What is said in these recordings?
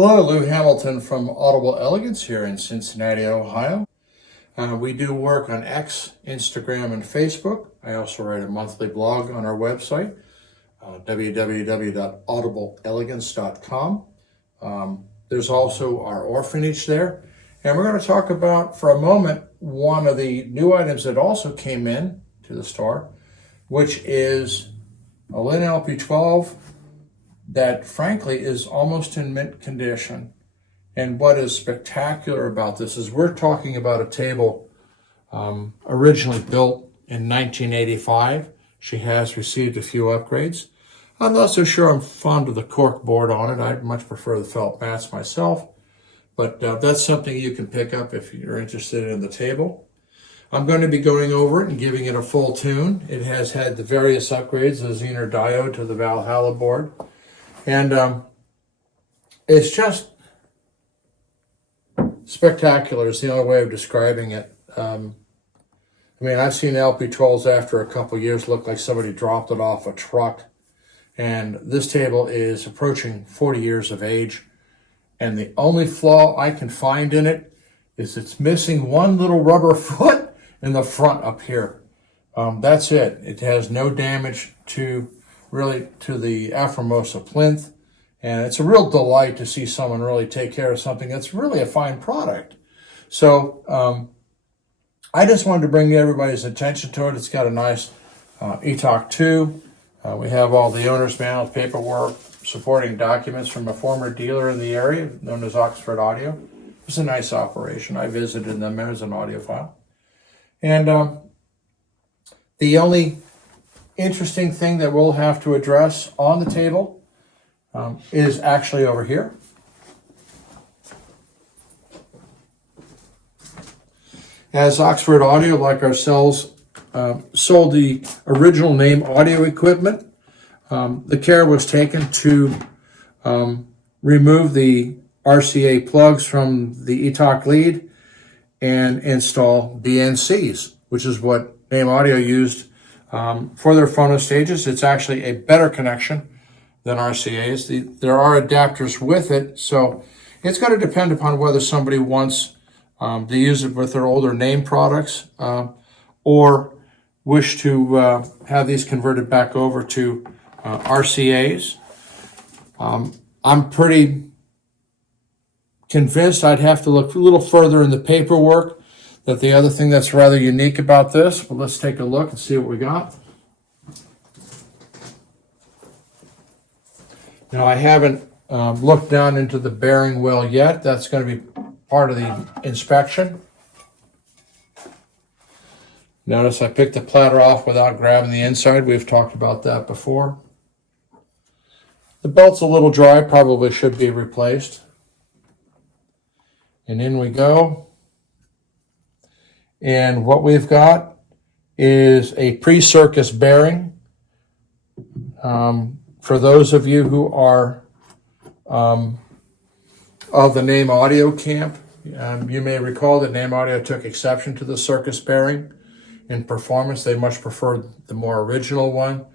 Hello, Lou Hamilton from Audible Elegance here in Cincinnati, Ohio. We do work on X, Instagram, and Facebook. I also write a monthly blog on our website, www.audibleelegance.com. There's also our orphanage there. And we're going to talk about, for a moment, one of the new items that also came in to the store, which is a Linn LP12 that frankly is almost in mint condition. And what is spectacular about this is we're talking about a table originally built in 1985. She has received a few upgrades. I'm not so sure I'm fond of the cork board on it. I'd much prefer the felt mats myself, but that's something you can pick up if you're interested in the table. I'm going to be going over it and giving it a full tune. It has had the various upgrades, the Zener diode to the Valhalla board. And it's just spectacular is the only way of describing it. I mean, I've seen LP12s after a couple years look like somebody dropped it off a truck. And this table is approaching 40 years of age. And the only flaw I can find in it is it's missing one little rubber foot in the front up here. That's it. It has no damage to the Aframosa plinth, and it's a real delight to see someone really take care of something that's really a fine product. So I just wanted to bring everybody's attention to it. It's got a nice ETOC 2. We have all the owner's manual, paperwork, supporting documents from a former dealer in the area known as Oxford Audio. It's a nice operation. I visited them as an audiophile. And the only interesting thing that we'll have to address on the table is actually over here. As Oxford Audio, like ourselves, sold the original name audio equipment, the care was taken to remove the RCA plugs from the ETOC lead and install BNCs, which is what Name Audio used for their phono stages. It's actually a better connection than RCA's. There are adapters with it, so it's going to depend upon whether somebody wants to use it with their older name products or wish to have these converted back over to RCA's. I'm pretty convinced I'd have to look a little further in the paperwork that the other thing that's rather unique about this, but let's take a look and see what we got. Now, I haven't looked down into the bearing well yet. That's going to be part of the inspection. Notice I picked the platter off without grabbing the inside. We've talked about that before. The belt's a little dry, probably should be replaced. And in we go. And what we've got is a pre-Cirkus bearing. For those of you who are of the Name Audio camp, you may recall that Name Audio took exception to the Cirkus bearing in performance. They much preferred the more original one.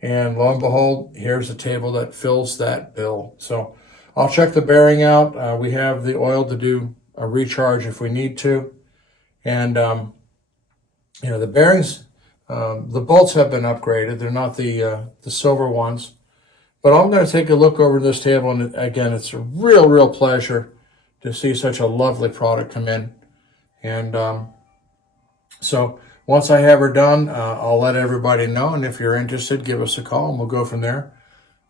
And lo and behold, here's a table that fills that bill. So I'll check the bearing out. We have the oil to do a recharge if we need to. And, the bearings, the bolts have been upgraded. They're not the silver ones. But I'm going to take a look over this table. And again, it's a real pleasure to see such a lovely product come in. And so once I have her done, I'll let everybody know. And if you're interested, give us a call and we'll go from there.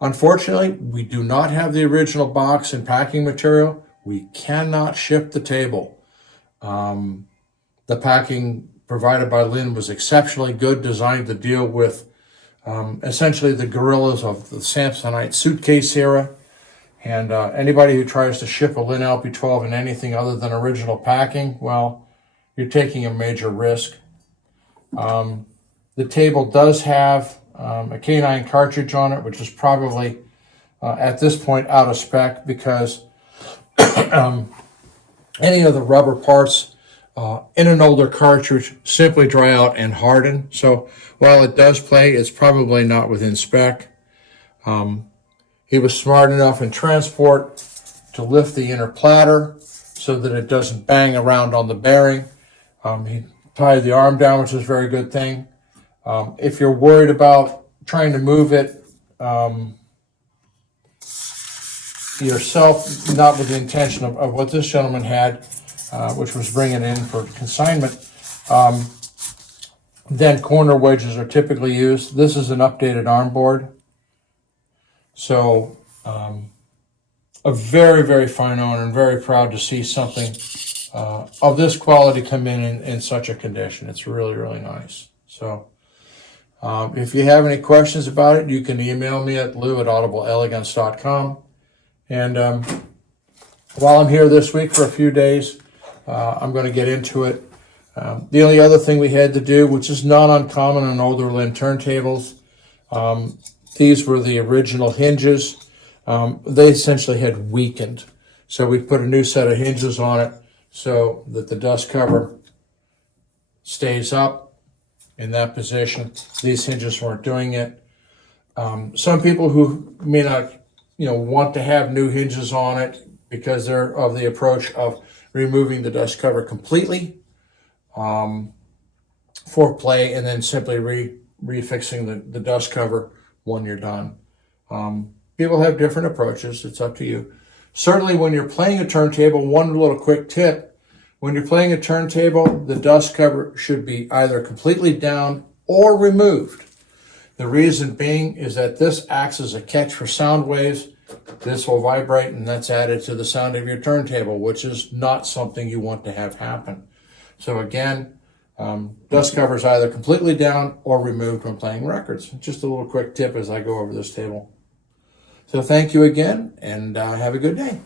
Unfortunately, we do not have the original box and packing material. We cannot ship the table. The packing provided by Linn was exceptionally good, designed to deal with essentially the gorillas of the Samsonite suitcase era. And anybody who tries to ship a Linn LP12 in anything other than original packing, well, you're taking a major risk. The table does have a K9 cartridge on it, which is probably at this point out of spec because any of the rubber parts in an older cartridge simply dry out and harden. So while it does play, it's probably not within spec. He was smart enough in transport to lift the inner platter so that it doesn't bang around on the bearing. He tied the arm down, which is a very good thing. If you're worried about trying to move it yourself, not with the intention of what this gentleman had, which was bringing it in for consignment, then corner wedges are typically used. This is an updated arm board. So a very, very fine owner, and very proud to see something of this quality come in such a condition. It's really, really nice. So if you have any questions about it, you can email me at lou@audibleelegance.com. And while I'm here this week for a few days, I'm going to get into it. The only other thing we had to do, which is not uncommon on older Linn turntables, these were the original hinges. They essentially had weakened. So we put a new set of hinges on it so that the dust cover stays up in that position. These hinges weren't doing it. Some people who may not, want to have new hinges on it because they're of the approach of removing the dust cover completely for play, and then simply refixing the dust cover when you're done. People have different approaches. It's up to you. Certainly when you're playing a turntable, one little quick tip: when you're playing a turntable, the dust cover should be either completely down or removed. The reason being is that this acts as a catch for sound waves. This will vibrate, and that's added to the sound of your turntable, which is not something you want to have happen. So again, dust cover is either completely down or removed when playing records. Just a little quick tip as I go over this table. So thank you again, and have a good day.